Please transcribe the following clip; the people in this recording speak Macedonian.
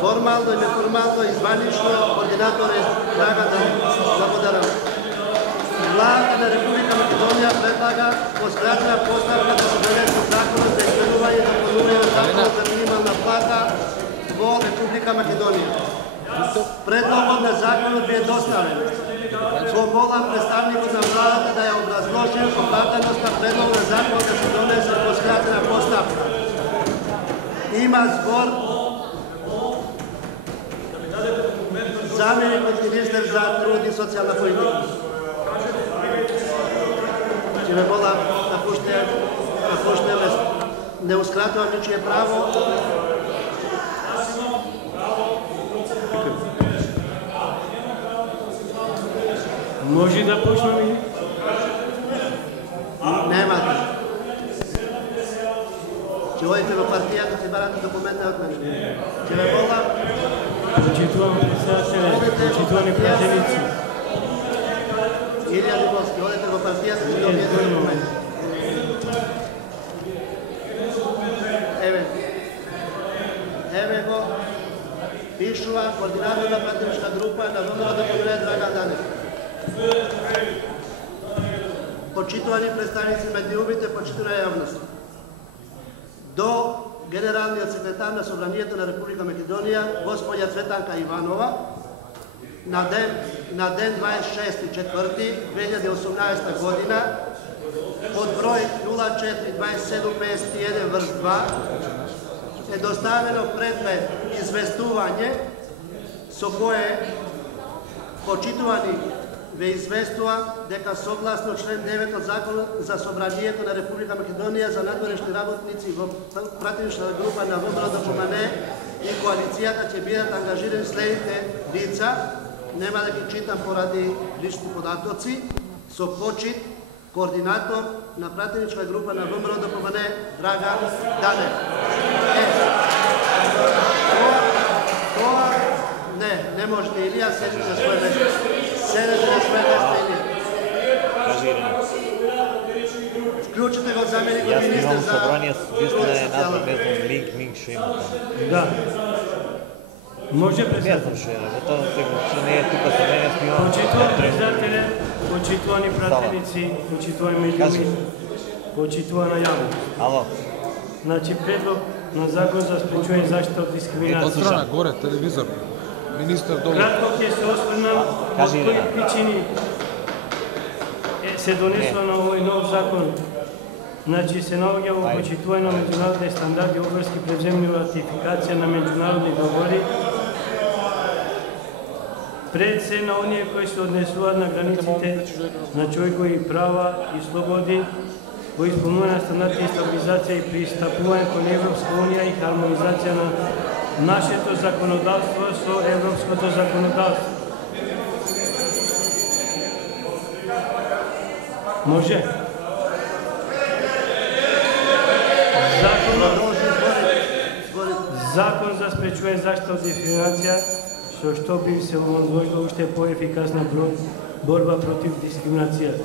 Формално и неформално и званично координатор е Драган Забодаран. Владата на Република Македонија предлага по скратена поставка да се донесе законот за изменување и допълнување на законот за минимална плата во Република Македонија. Предлогот на законот ви е доставен. Го молам представникот на владата да ја образложи оправданоста предлог на законот да се донесе по скратена поставка. Има збор заменикот министер за труд и социјална политика. Ќе ме молам да пуштеме, не ускратувам ничие право. Може да почнем или? Немате. Ќе одите во партијата, ќе барате документи од мене. Ќе ме молам. Почитувам председателе, почитувани пратеници. Илија Дибовски, одите во партијата, ќе добиете документи. Еве го, пишува координатор на пратеничка група на ВМРО ДПМНЕ Драган Данев. Почитувани представници медиумите, почитувана јавност. До генералниот секретар на Собранието на Република Македонија, господја Цветанка Иванова, на ден 26.4.2018 година, од број 042751/2, е доставено пред ме известување со кое почитувани ве известува дека согласно член 9 од Законот за Собранието на Република Македонија за надворешни работници во пратенична група на ВМРО ДПМНЕ и коалицијата ќе бидат ангажирани следните лица, нема да ги читам поради лични податоци, со почит координатор на пратеничка група на ВМРО ДПМНЕ Драган Данев. Не може да Илија, седите на своје место. Седете на своје место, Илија. Вклучите го заменикот министер за събрание, вие не назвам линк ще има. Да. Може председател. Не знам, че не е тук за мен, снимам. Почитувани председателе, почитувани пратеници, почитувани медиуми, почитувана јавност. Ало. Значи предлог на закон за спречување заштита од дискриминација. Од страна горе телевизор. Министер долу. Кратко ќе се осврнам од кои причини се донесува на овој нов закон. Значи се наоѓа во почитување на меѓународни стандарди обврски превземни ратификација на меѓународни договори пред се на оние кои се однесуваат на границите на човекови права и слободи во исполнување на стандарди и стабилизација и пристапување кон Европска унија и хармонизација на нашето законодавство со европското законодавство. Може? Закон за спречување заштита од дискриминација, со што би се оможила уште поефикасна борба против дискриминацијата.